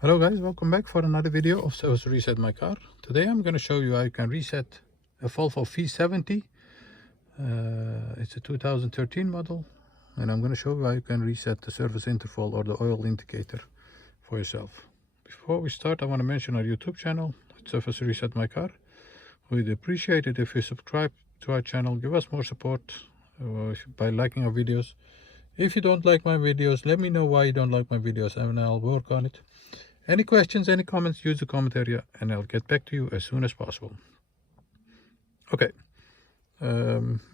Hello guys, welcome back for another video of Service Reset My Car. Today I'm going to show you how you can reset a Volvo V70. It's a 2013 model, and I'm going to show you how you can reset the service interval or the oil indicator for yourself. Before we start, I want to mention our YouTube channel, Service Reset My Car. We'd appreciate it if you subscribe to our channel, give us more support by liking our videos. If you don't like my videos, let me know why you don't like my videos and I'll work on it. Any questions, any comments, use the comment area and I'll get back to you as soon as possible. Okay,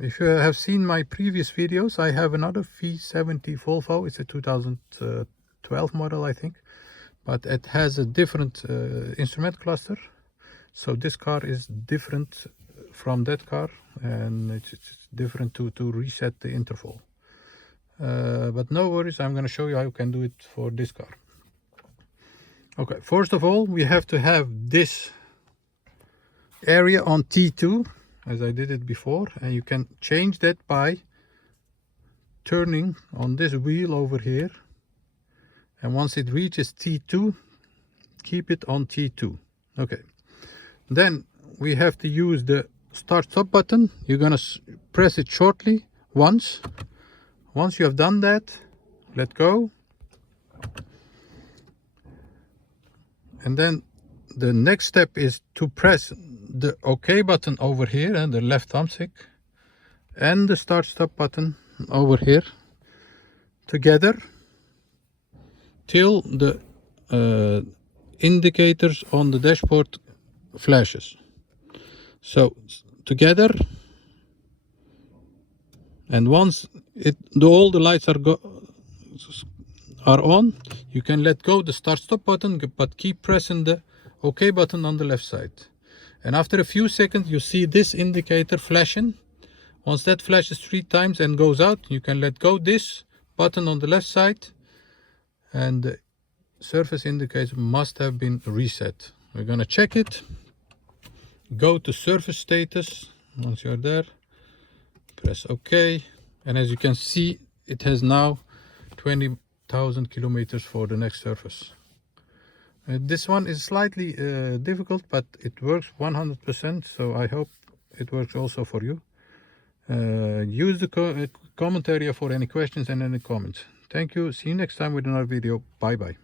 if you have seen my previous videos, I have another V70 Volvo. It's a 2012 model, I think, but it has a different instrument cluster. So this car is different from that car, and it's different to reset the interval. But no worries, I'm going to show you how you can do it for this car. Okay, first of all, we have to have this area on T2, as I did it before, and you can change that by turning on this wheel over here. And once it reaches T2, keep it on T2. Okay, then we have to use the start-stop button. You're gonna press it shortly once. Once you have done that, let go. And then the next step is to press the OK button over here and the left thumbstick and the start-stop button over here together till the indicators on the dashboard flashes. So together, and once all the lights are on, you can let go the start-stop button, but keep pressing the OK button on the left side. And after a few seconds, you see this indicator flashing. Once that flashes 3 times and goes out, you can let go this button on the left side, and the surface indicator must have been reset. We're gonna check it. Go to service status. Once you're there, press OK, and as you can see, it has now 20,000 kilometers for the next service. This one is slightly difficult, but it works 100%, so I hope it works also for you. Use the comment area for any questions and any comments. Thank you. See you next time with another video. Bye bye.